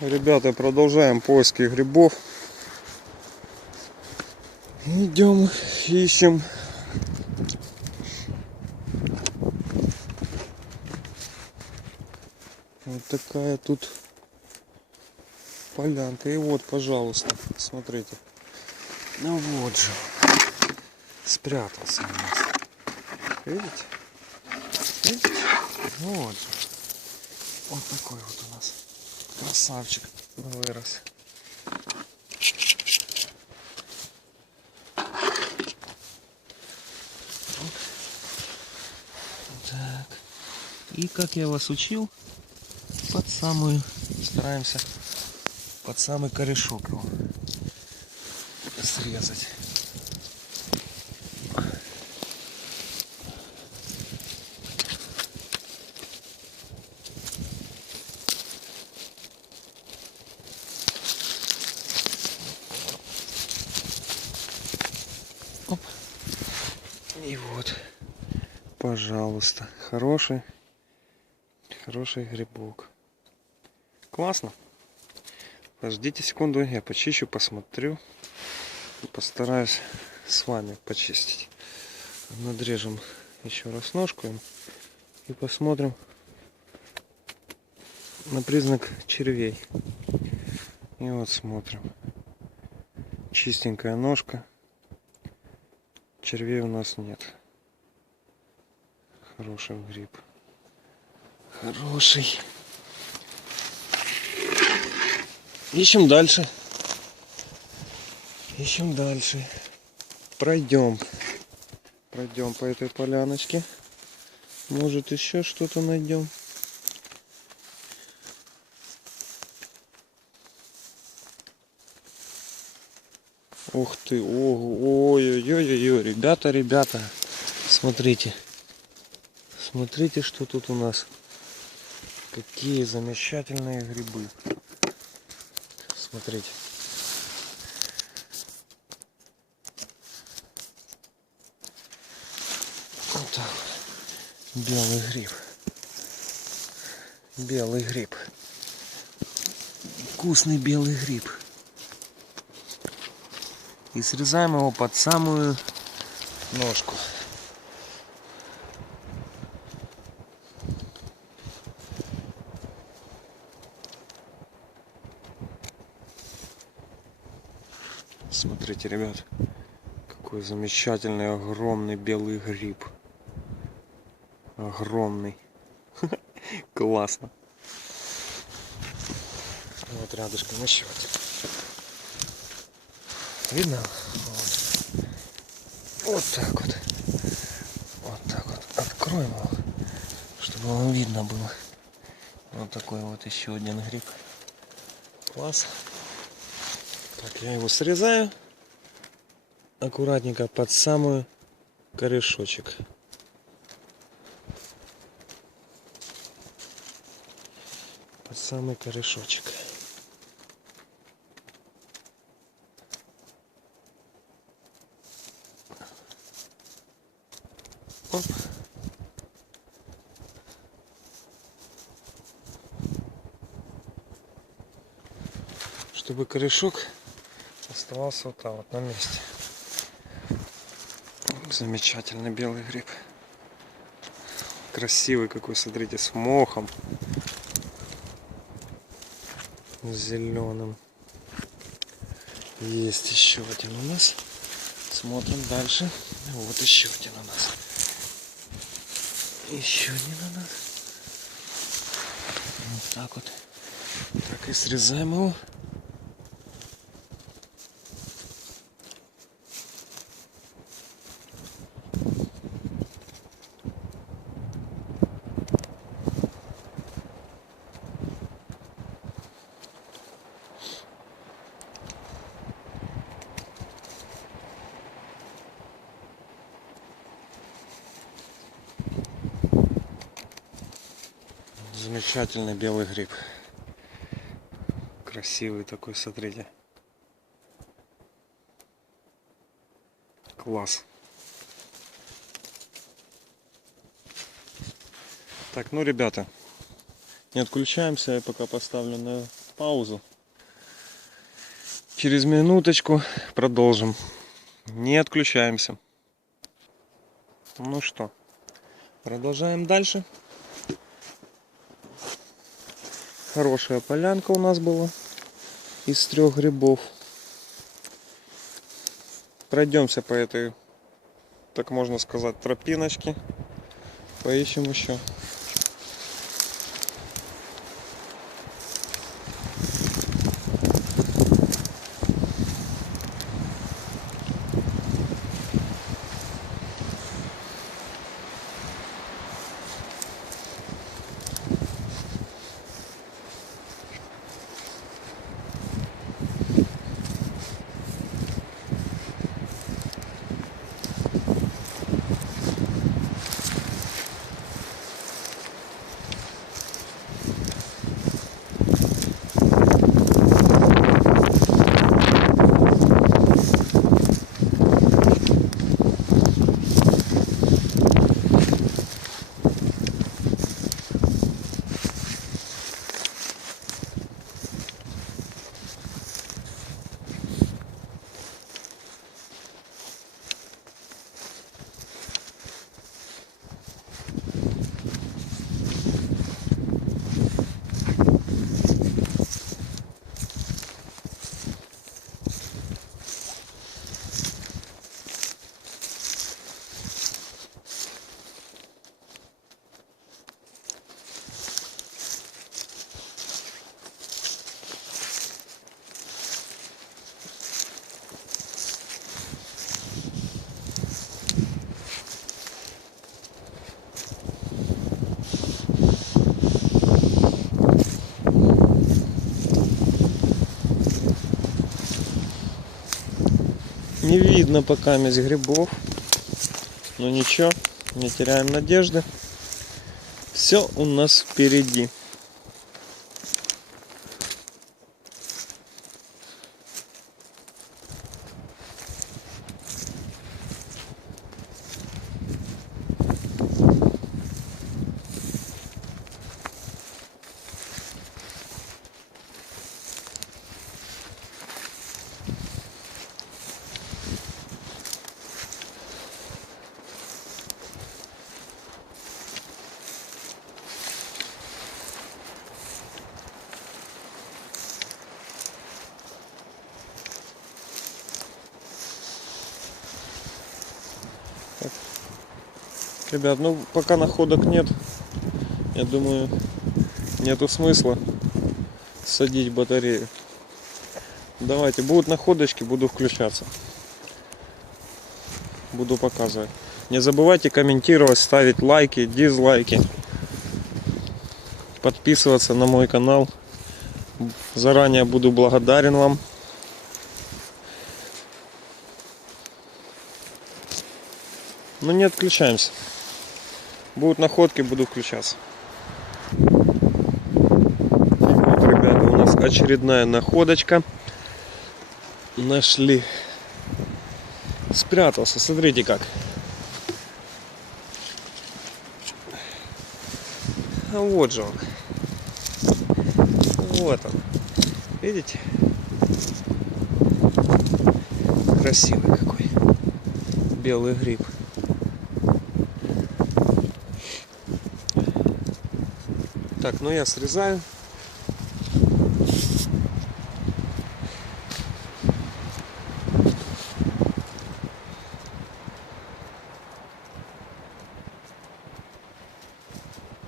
Ребята, продолжаем поиски грибов. Идем, ищем. Вот такая тут полянка. И вот, пожалуйста, смотрите. Ну вот же. Спрятался у нас. Видите? Видите? Вот же. Вот такой вот у нас красавчик вырос. Так. И как я вас учил, под самую, стараемся под самый корешок его срезать. Оп. И вот, пожалуйста, хороший грибок. Классно. Подождите секунду, я почищу, посмотрю и постараюсь с вами почистить. Надрежем еще раз ножку и посмотрим на признак червей. И вот смотрим. Чистенькая ножка. Червей у нас нет. Хороший гриб. Хороший. Ищем дальше. Ищем дальше. Пройдем по этой поляночке. Может, еще что-то найдем. Ух ты, ой-ой-ой-ой, ребята, смотрите, что тут у нас, какие замечательные грибы, смотрите. Вот так, белый гриб, вкусный белый гриб. И срезаем его под самую ножку. Смотрите, ребят, какой замечательный, огромный белый гриб. Огромный. Классно. Вот рядышком еще один. Видно? Вот так вот. Вот так вот. Откроем его, чтобы вам видно было. Вот такой вот еще один гриб. Класс. Так, я его срезаю аккуратненько под самую корешочек. Под самый корешочек. Оп. Чтобы корешок оставался вот там вот на месте. Замечательный белый гриб. Красивый какой, смотрите, с мохом. С зеленым. Есть еще один у нас. Смотрим дальше. Вот еще один у нас. Еще один у нас. Вот так вот. Так и срезаем его. Замечательный белый гриб. Красивый такой, смотрите. Класс. Так, ну, ребята, Не отключаемся, я пока поставлю на паузу. Через минуточку продолжим. Не отключаемся. Ну что, продолжаем дальше. Хорошая полянка у нас была из 3 грибов. Пройдемся по этой, так можно сказать, тропиночке. Поищем еще. Не видно пока месть грибов, но ничего, не теряем надежды. Все у нас впереди. Ребят, ну пока находок нет, я думаю, нету смысла садить батарею. Давайте, будут находочки, буду включаться. Буду показывать. Не забывайте комментировать, ставить лайки, дизлайки. Подписываться на мой канал. Заранее буду благодарен вам. Ну не отключаемся. Будут находки, буду включаться. Вот, ребята, у нас очередная находочка. Нашли. Спрятался, смотрите как. А вот же он. Вот он. Видите? Красивый какой. Белый гриб. Так, ну я срезаю.